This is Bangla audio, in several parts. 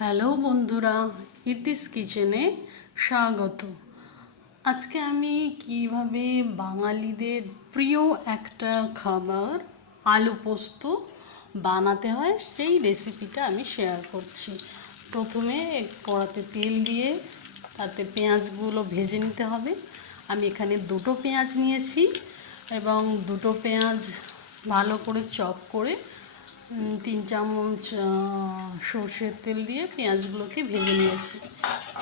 হ্যালো বন্ধুরা, ইতিস কিচেনে স্বাগত। আজকে আমি কীভাবে বাঙালিদের প্রিয় একটা খাবার, আলু পোস্ত বানাতে হয় সেই রেসিপিটা আমি শেয়ার করছি। প্রথমে কড়াতে তেল দিয়ে তাতে পেঁয়াজগুলো ভেজে নিতে হবে। আমি এখানে দুটো পেঁয়াজ নিয়েছি এবং দুটো পেঁয়াজ ভালো করে চপ করে তিন চামচ সর্ষের তেল দিয়ে পেঁয়াজগুলোকে ভেজে নিয়েছি।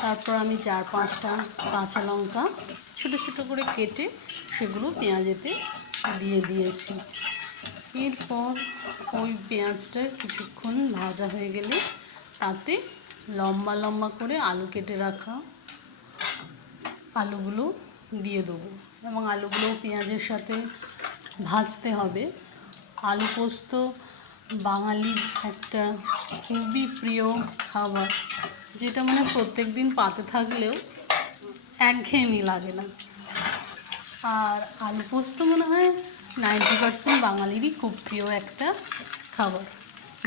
তারপর আমি চার পাঁচটা কাঁচা লঙ্কা ছোটো ছোটো করে কেটে সেগুলো পেঁয়াজেতে দিয়ে দিয়েছি। এরপর ওই পেঁয়াজটা কিছুক্ষণ ভাজা হয়ে গেলে তাতে লম্বা লম্বা করে আলু কেটে রাখা আলুগুলো দিয়ে দেবো এবং আলুগুলো পেঁয়াজের সাথে ভাজতে হবে। আলু পোস্ত বাঙালির একটা খুবই প্রিয় খাবার, যেটা মানে প্রত্যেক দিন পাতে থাকলেও একঘেয়েমি লাগে না। আর আলু পোস্ত মনে হয় নাইনটি পার্সেন্ট বাঙালিরই খুব প্রিয় একটা খাবার।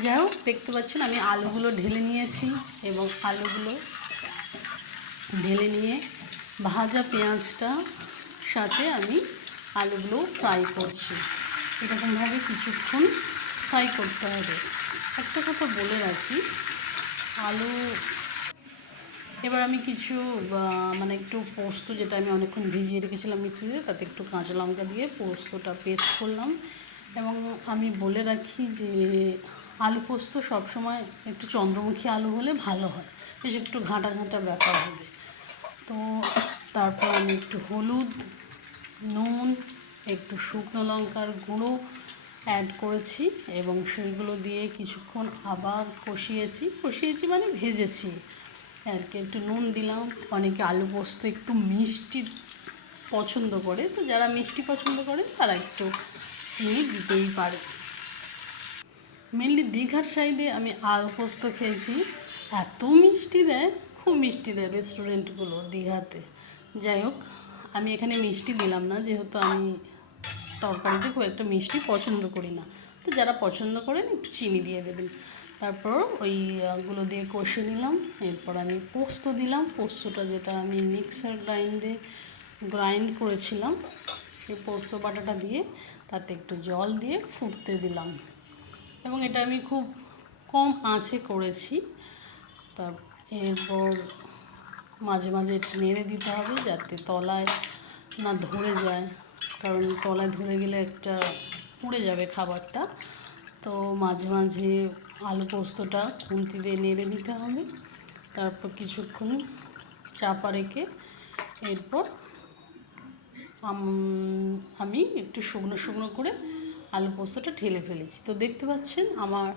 যাই হোক, দেখতে পাচ্ছেন আমি আলুগুলো ঢেলে নিয়েছি এবং আলুগুলো ঢেলে নিয়ে ভাজা পেঁয়াজটা সাথে আমি আলুগুলো ফ্রাই করছি। এরকমভাবে কিছুক্ষণ ফ্রাই করতে হবে। একটা কথা বলে রাখি, আলু, এবার আমি কিছু মানে একটু পোস্ত যেটা আমি অনেকক্ষণ ভিজিয়ে রেখেছিলাম মিক্সিতে, তাতে একটু কাঁচা লঙ্কা দিয়ে পোস্তটা পেস্ট করলাম। এবং আমি বলে রাখি যে, আলু পোস্ত সবসময় একটু চন্দ্রমুখী আলু হলে ভালো হয়, বেশ একটু ঘাঁটা ঘাঁটা ব্যাপার হবে। তো তারপর আমি একটু হলুদ, নুন, একটু শুকনো লঙ্কার গুঁড়ো অ্যাড করেছি এবং সেগুলো দিয়ে কিছুক্ষণ আবার কষিয়েছি। কষিয়েছি মানে ভেজেছি। আর কি একটু নুন দিলাম। অনেকে আলু পোস্ত একটু মিষ্টি পছন্দ করে। তো যারা মিষ্টি পছন্দ করে, তারা একটু চিনি দিতেই পারে। মেনলি দীঘার সাইডে আমি আলু পোস্ত খেয়েছি। এত মিষ্টি দেয়, খুব মিষ্টি দেয় রেস্টুরেন্টগুলো দীঘাতে। যাই হোক, আমি এখানে মিষ্টি দিলাম না, যেহেতু আমি তরকারিতে খুব একটা মিষ্টি পছন্দ করি না। তো যারা পছন্দ করেন একটু চিনি দিয়ে দেবেন। তারপর ওই আহ, গুলো দিয়ে কষে নিলাম। এরপর আমি পোস্ত দিলাম। পোস্তটা যেটা আমি মিক্সার গ্রাইন্ডে গ্রাইন্ড করেছিলাম সেই পোস্ত বাটাটা দিয়ে তাতে একটু জল দিয়ে ফুটতে দিলাম। এবং এটা আমি খুব কম আঁচে করেছি। তার এরপর মাঝে মাঝে নেড়ে দিতে হবে যাতে তলায় না ধরে যায়। কারণ তলায় ধরে গেলে একটা পুড়ে যাবে খাবারটা। তো মাঝে মাঝে আলু পোস্তটা খুন্তি দিয়ে নেড়ে দিতে হবে। তারপর কিছুক্ষণ চাপা রেখে এরপর আমি একটু শুকনো শুকনো করে আলু পোস্তটা ঢেলে ফেলেছি। তো দেখতে পাচ্ছেন আমার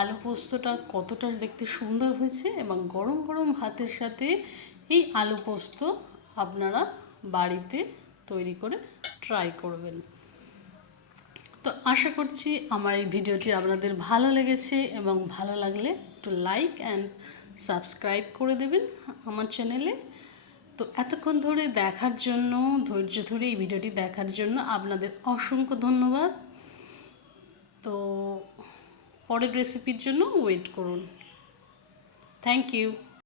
আলু পোস্তটা কতটা দেখতে সুন্দর হয়েছে এবং গরম গরম ভাতের সাথে এই আলু পোস্ত আপনারা বাড়িতে তৈরি করে ট্রাই করবেন। তো আশা করছি আমার এই ভিডিওটি আপনাদের ভালো লেগেছে এবং ভালো লাগলে একটু লাইক অ্যান্ড সাবস্ক্রাইব করে দেবেন আমার চ্যানেলে তো এতক্ষণ ধরে দেখার জন্য, ধৈর্য ধরে এই ভিডিওটি দেখার জন্য আপনাদের অসংখ্য ধন্যবাদ। তো পরের রেসিপির জন্য ওয়েট করুন। Thank you